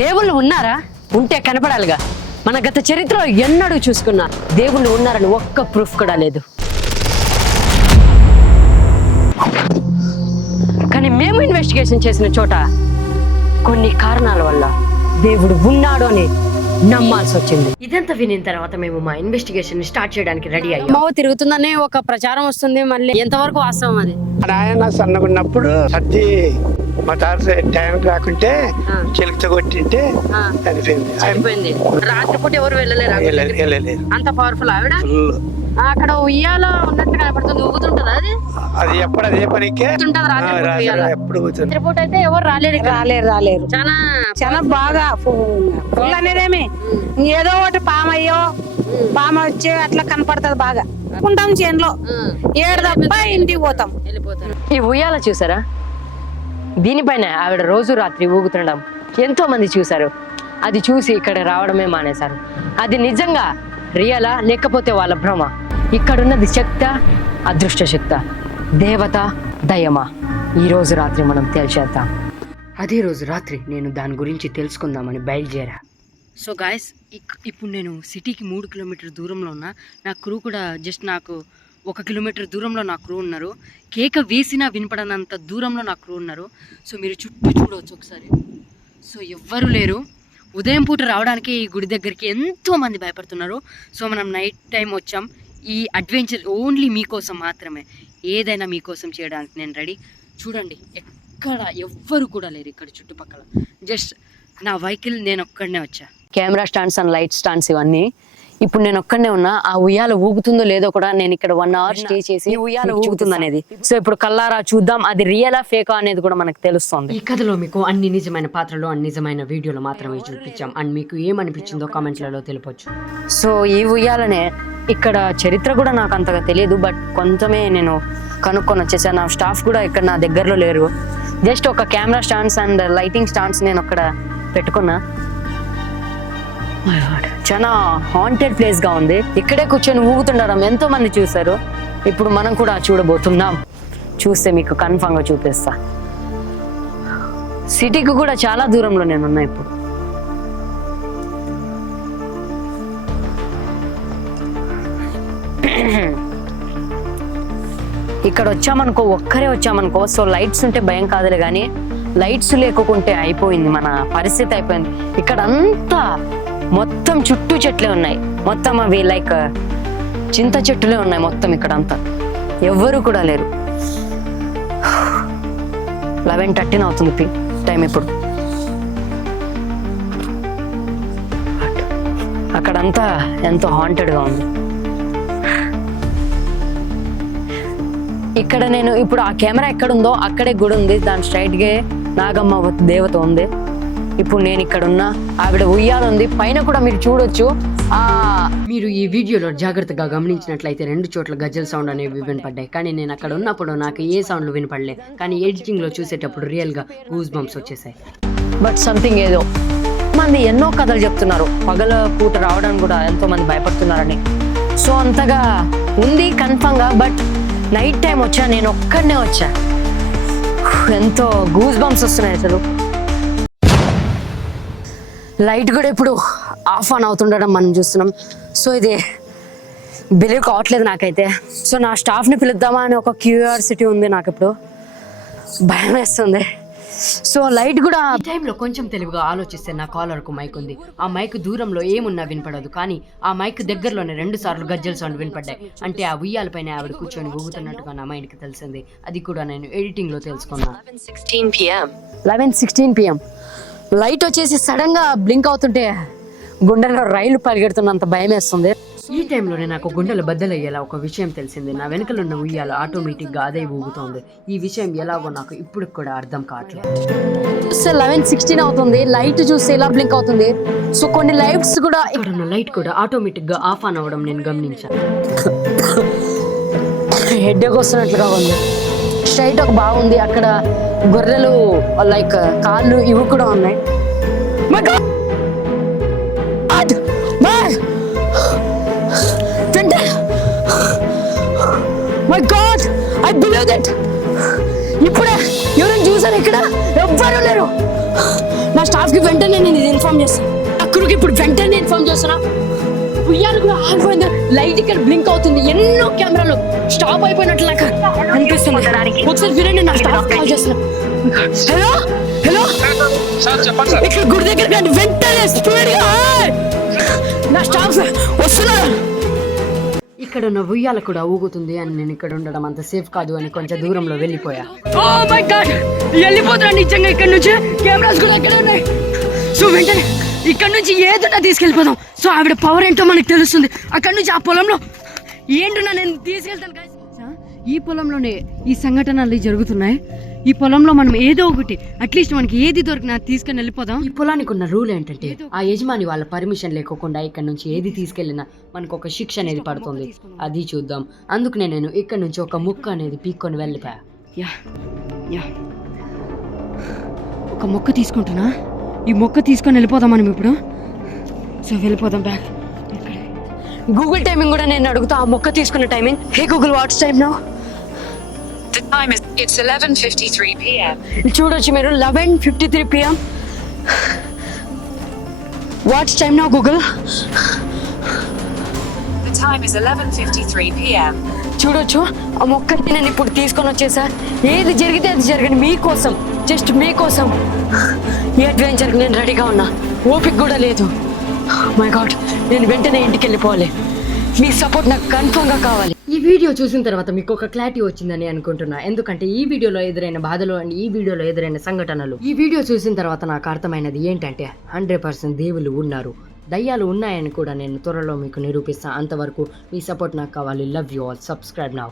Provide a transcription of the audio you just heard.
దేవుళ్ళు ఉన్నారా? ఉంటే కనపడాలిగా. మన గత చరిత్రలో ఎన్నడూ చూసుకున్నా దేవుళ్ళు ఉన్నారని ఒక్క ప్రూఫ్ కూడా లేదు. కానీ మేము ఇన్వెస్టిగేషన్ చేసిన చోట కొన్ని కారణాల వల్ల దేవుడు ఉన్నాడు అని నమ్మాల్సి వచ్చింది. ఇదంతా వినిన తర్వాత మేము మా ఇన్వెస్టిగేషన్ స్టార్ట్ చేయడానికి రెడీ అయ్యాం. మావ తిరుగుతుందనే ఒక ప్రచారం వస్తుంది, మళ్ళీ ఎంతవరకు వాస్తవం అది? ఆయన సన్నగున్నప్పుడు సర్ది మా తాత టైం రాకుంటే చిలుకతో కొట్టింటే చనిపోయింది. రాత్రిపూట ఎవరు వెళ్ళలేరు, అంత పవర్ఫుల్ ఆవిడ. అక్కడ ఉయ్యాల ఉన్నట్టు కనపడుతుంది, ఊగుతుంటదా అది? అది ఎప్పుడు అదే పనికి ఎప్పుడు రాత్రిపూట అయితే ఎవరు రాలేరు. చాలా బాగా ఫుల్ అనేదేమి ఏదో ఒకటి పామ వచ్చి అట్లా కనపడుతుంది బాగా. ఉంటాం చేనులో 7 తప్ప ఇంటికి పోతాం. ఈ ఉయ్యాల చూసారా? దీనిపైన ఆవిడ రోజు రాత్రి ఊగుతుండడం ఎంతో మంది చూసారు. అది చూసి ఇక్కడ రావడమే మానేశారు. అది నిజంగా రియలా లేకపోతే వాళ్ళ భ్రమ? ఇక్కడున్నది శక్త, అదృష్ట శక్త, దేవత, దయమా? ఈ రోజు రాత్రి మనం తేల్చేద్దాం. అదే రోజు రాత్రి నేను దాని గురించి తెలుసుకుందామని బయలుదేరా. సో గాయస్, ఇప్పుడు నేను సిటీకి 3 కిలోమీటర్ దూరంలో ఉన్నా. నా క్రూ కూడా జస్ట్ నాకు 1 కిలోమీటర్ దూరంలో నా క్రూ ఉన్నారు. కేక వేసినా వినపడనంత దూరంలో నా క్రూ ఉన్నారు. సో మీరు చుట్టూ చూడవచ్చు ఒకసారి. సో ఎవ్వరూ లేరు. ఉదయం పూట రావడానికి ఈ గుడి దగ్గరికి ఎంతో మంది భయపడుతున్నారు. సో మనం నైట్ టైం వచ్చాం. ఈ అడ్వెంచర్ ఓన్లీ మీకోసం మాత్రమే. ఏదైనా మీకోసం చేయడానికి నేను రెడీ. చూడండి, ఎక్కడ ఎవ్వరు కూడా లేరు ఇక్కడ చుట్టుపక్కల. జస్ట్ నా వెహికల్ నేను ఒక్కడనే వచ్చా. Camera stands and light stands ఇవన్నీ. ఇప్పుడు నేను ఒక్కడనే ఉన్నా. ఆ ఉయ్యాల ఊగుతుందో లేదో కూడా నేను ఇక్కడ 1 అవర్ స్టే చేసి ఉయ్యాల ఊగుతుంది అనేది. సో ఇప్పుడు కల్లారా చూద్దాం, అది రియలా ఫేకా అనేది కూడా మనకు తెలుస్తుంది. ఈ కథలో మీకు అన్ని నిజమైన పాత్రలు, అన్ని నిజమైన వీడియోలు మాత్రమే చూపించాం. అండ్ మీకు ఏమనిపించిందో కామెంట్లలో తెలిపొచ్చు. సో ఈ ఉయ్యాలనే ఇక్కడ చరిత్ర కూడా నాకు అంతగా తెలియదు, బట్ కొంతమే నేను కనుక్కొని వచ్చేసాను. నా స్టాఫ్ కూడా ఇక్కడ నా దగ్గరలో లేరు. జస్ట్ ఒక camera stands and lighting stands నేను అక్కడ పెట్టుకున్నా. చాలా హాంటెడ్ ప్లేస్ గా ఉంది. ఇక్కడే కూర్చొని ఊగుతుండడం ఎంతో మంది చూసారు. ఇప్పుడు మనం కూడా చూడబోతున్నాం. చూస్తే మీకు కన్ఫర్మ్ గా చూపిస్తా. సిటీకి కూడా చాలా దూరంలో నేనున్నా ఇప్పుడు. ఇక్కడ వచ్చామనుకో, ఒక్కరే వచ్చామనుకో, సో లైట్స్ ఉంటే భయం కాదులే, కానీ లైట్స్ లేకుంటే అయిపోయింది, మన పరిస్థితి అయిపోయింది. ఇక్కడ అంతా మొత్తం చుట్టూ చెట్లే ఉన్నాయి. మొత్తం అవి లైక్ చింత చెట్టులే ఉన్నాయి మొత్తం ఇక్కడ అంతా. ఎవ్వరు కూడా లేరు. 11:13 అవుతుంది టైం ఇప్పుడు. అక్కడంతా ఎంతో హాంటెడ్ గా ఉంది. ఇక్కడ నేను ఇప్పుడు ఆ కెమెరా ఎక్కడుందో అక్కడే గుడి ఉంది. దాని స్ట్రైట్ గా నాగమ్మ దేవత ఉంది. ఇప్పుడు నేను ఇక్కడ ఉన్నా. ఆవిడ ఉయ్యాల ఉంది పైన కూడా మీరు చూడొచ్చు. మీరు ఈ వీడియోలో జాగ్రత్తగా గమనించినట్లయితే 2 చోట్ల గజ్జల సౌండ్ అనేవి వినపడ్డాయి. కానీ నేను అక్కడ ఉన్నప్పుడు నాకు ఏ సౌండ్లు వినపడలే. కానీ ఎడిటింగ్ లో చూసేటప్పుడు రియల్ గా గూస్ బంప్స్ వచ్చేసాయి. బట్ సంథింగ్ ఏదో మంది ఎన్నో కథలు చెప్తున్నారు. పగల పూట రావడానికి కూడా ఎంతో మంది భయపడుతున్నారని. సో అంతగా ఉంది కన్ఫర్మ్ గా. బట్ నైట్ టైం వచ్చా, నేను ఒక్కడనే వచ్చా. ఎంతో గూస్ బంప్స్ వస్తున్నాయి అసలు. లైట్ కూడా ఇప్పుడు ఆఫ్ ఆన్ అవుతుండడం మనం చూస్తున్నాం. సో ఇది బిలీవ్ కావట్లేదు నాకైతే. సో నా స్టాఫ్ని పిలుద్దామా అని ఒక క్యూరియాసిటీ ఉంది నాకు. ఇప్పుడు భయం వేస్తుంది. సో లైట్ కూడా ఈ టైంలో కొంచెం తెలివిగా ఆలోచిస్తే నా కాలర్కు మైక్ ఉంది. ఆ మైక్ దూరంలో ఏమున్నా వినపడదు, కానీ ఆ మైక్ దగ్గరలోనే 2 సార్లు గజ్జల సౌండ్ వినపడ్డాయి. అంటే ఆ ఉయ్యాలపైన ఆవిడ కూర్చొని ఊగుతున్నట్టుగా నా మైండ్కి తెలిసింది. అది కూడా నేను ఎడిటింగ్ లో తెలుసుకున్నాను. 11:16 PM లైట్ వచ్చేసి సడన్ గా బ్లింక్ అవుతుంటే గుండెలో రైలు పరిగెడుతున్నంత భయం వేస్తుంది. ఈ టైంలోనే నాకు గుండెలు బద్దలయ్యేలా ఒక విషయం తెలిసింది. నా వెనకలున్న ఉయ్యాల ఆటోమేటిక్ గా అదే ఊగుతోంది. ఈ విషయం ఎలాగో నాకు ఇప్పుడు కూడా అర్థం కావట్లేదు. 11:16 అవుతుంది. లైట్ చూస్తే ఇలా బ్లింక్ అవుతుంది. సో కొన్ని లైట్స్ కూడా, ఇక్కడ లైట్ కూడా ఆటోమేటిక్ గా ఆఫ్ ఆన్ అవ్వడం నేను గమనించాను. హెడ్ఏక్ వస్తున్నట్లుగా ఉంది. స్ట్రైట్ ఒక బాగుంది. అక్కడ గొర్రెలు లైక్ కాళ్ళు ఇవి కూడా ఉన్నాయి. My God, I believe that. ఇప్పుడే ఎవరైనా చూసారు? ఇక్కడ ఎవ్వరూ లేరు. నా స్టాఫ్ కి వెంటనే నేను ఇన్ఫార్మ్ చేస్తాను. అక్కడికి ఇప్పుడు వెంటనే ఇన్ఫార్మ్ చేస్తున్నా. ఉయ్యాలు కూడా ఆగిపోయింది. లైట్ ఇక్కడ బ్లింక్ అవుతుంది. ఎన్నో కెమెరాలు స్టాప్ అయిపోయినట్లు నాకు అనిపిస్తుంది. ఒకసారి వినండి, నా స్టాఫ్ కాల్ చేస్తున్నా. హలో హలో, ఇక్కడ గుడి దగ్గర రండి వెంటనే, స్పీడ్ గా. నా స్టాఫ్ వస్తున్నారు. ఇక్కడ ఉన్న ఉయ్యాల కూడా ఊగుతుంది అని నేను ఇక్కడ ఉండడం అంత సేఫ్ కాదు అని కొంచెం దూరంలో వెళ్ళిపోయా. ఓ మై గాడ్, వెళ్ళిపోతున్నా నిజంగా ఇక్కడ నుంచి. కెమెరాస్ కూడా ఎక్కడ ఉన్నాయి. సో వెంటనే ఇక్కడ నుంచి ఏదున్నా తీసుకెళ్ళిపోదాం. సో ఆవిడ పవర్ ఏంటో మనకు తెలుస్తుంది. అక్కడ నుంచి ఆ పొలంలో ఏంటన్నా నేను తీసుకెళ్తాను. ఈ పొలంలోనే ఈ సంఘటనలు జరుగుతున్నాయి. ఈ పొలంలో మనం ఏదో ఒకటి అట్లీస్ట్ మనకి ఏది దొరికినా తీసుకుని వెళ్ళిపోదాం. ఈ పొలానికి ఉన్న రూల్ ఏంటంటే ఆ యజమాని వాళ్ళ పర్మిషన్ లేకోకుండా ఇక్కడ నుంచి ఏది తీసుకెళ్ళినా మనకు ఒక శిక్ష అనేది పడుతుంది. అది చూద్దాం. అందుకనే నేను ఇక్కడ నుంచి ఒక ముక్క అనేది పీక్కొని వెళ్ళిపోయా. యా ఒక మొక్క తీసుకుంటున్నా. ఈ మొక్క తీసుకొని వెళ్ళిపోదాం మనం ఇప్పుడు. సో వెళ్ళిపోదాం బ్యాక్. గూగుల్ టైమింగ్ కూడా నేను అడుగుతా. ఆ మొక్క తీసుకున్న timing. Hey Google, what's time now? The time is, it's 11:53 p.m. చూడొచ్చు మీరు, 11:53 p.m. What's time now Google? The time is 11:53 p.m. చూడొచ్చు. ఆ మొక్కని నేను ఇప్పుడు తీసుకొని వచ్చేసా. ఏది జరిగితే అది జరగని మీకోసం, జస్ట్ మీకోసం. ఈ అడ్వెంచర్కి నేను రెడీగా ఉన్నా. ఓపిక కూడా లేదు. మై గాడ్, నేను వెంటనే ఇంటికి వెళ్ళిపోవాలి. మీ సపోర్ట్ నాకు కన్ఫర్మ్గా కావాలి. ఈ వీడియో చూసిన తర్వాత మీకు ఒక క్లారిటీ వచ్చిందని అనుకుంటున్నా. ఎందుకంటే ఈ వీడియోలో ఎదురైన బాధలు అండ్ ఈ వీడియోలో ఎదురైన సంఘటనలు, ఈ వీడియో చూసిన తర్వాత నాకు అర్థమైనది ఏంటంటే 100% దేవుళ్ళు ఉన్నారు, దయ్యాలు ఉన్నాయని కూడా నేను త్వరలో మీకు నిరూపిస్తాను. అంతవరకు మీ సపోర్ట్ నాకు కావాలి. Love you all. Subscribe now.